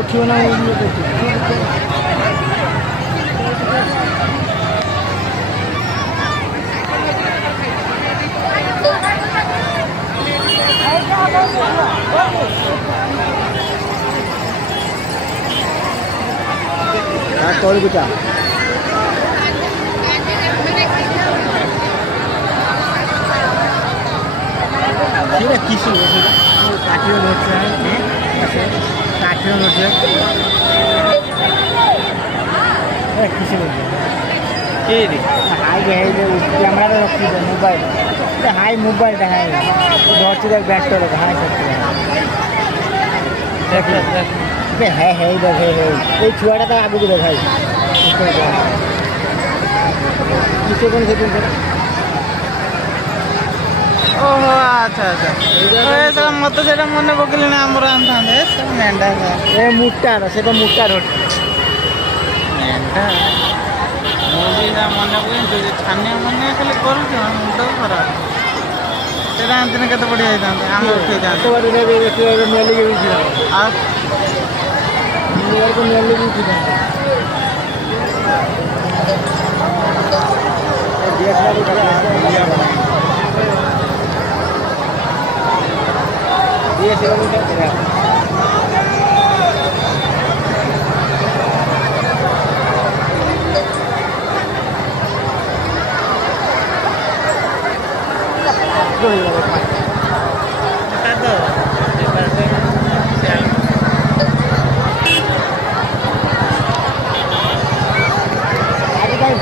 ଉଠିବ ନା ତଳକୁ ଚା সেটা কিছু কাঠিও ধরছে কাঠিও ধরছে কিছু হাই ক্যামেরাটা রক্ষি মোবাইল হাই মোবাইলটা হাই ধরছে দেখ ব্যাগটা দেখ হাই করতে হ্যাঁ হ্যাঁ দেখ হ্যাঁ এই ছুয়াটা তো আগুকে দেখ ভাই কিছুক্ষণ সেদিন ଓହୋ ଆଚ୍ଛା ଆଚ୍ଛା ମତେ ସେଇଟା ମନେ ପକେଇଲେଣି ଆମର ଆଣିଥାନ୍ତେ ସେ ମେଣ୍ଢା ଏ ମୁଟାର ସେ ତ ମୁଟା ରୋଟି ମେଣ୍ଢା ମୁଁ ବି ଯା ମନେ ପକେଇଛି ଛାନିଆ ମନେ ଖାଲି କରୁଛି ମୁଣ୍ଡ ଖରାପ ସେଇଟା ଆଣିଥିଲେ କେତେ ବଢ଼ିଆ ହେଇଥାନ୍ତେ ଆମେ ଉଠେଇଥାନ୍ତେ ମେଲିକି ବି ଆଉ ମେଲିକି ବି Iya sih kamu kan ya.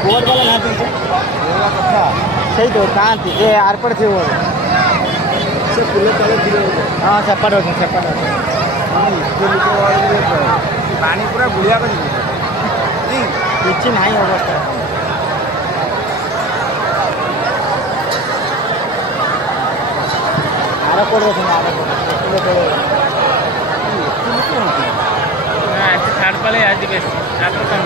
Board वाला ना पीछे सही तो कहाँ थी ये आर पर थे वो से पुले तले गिरे हाँ सेपट हो पानी पूरा गुड़िया कर କିଛି ନାହିଁ ଅବସ୍ଥା ଆର କୋଡ଼ ଅଛନ୍ତି ଆର ଆଜି ଛାଡ଼ ପାଳେ ଆଜି ବେଶୀ ତାପରେ କ'ଣ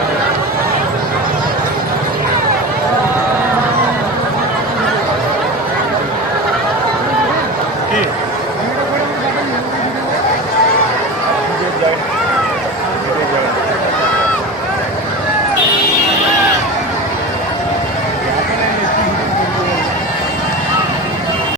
Good.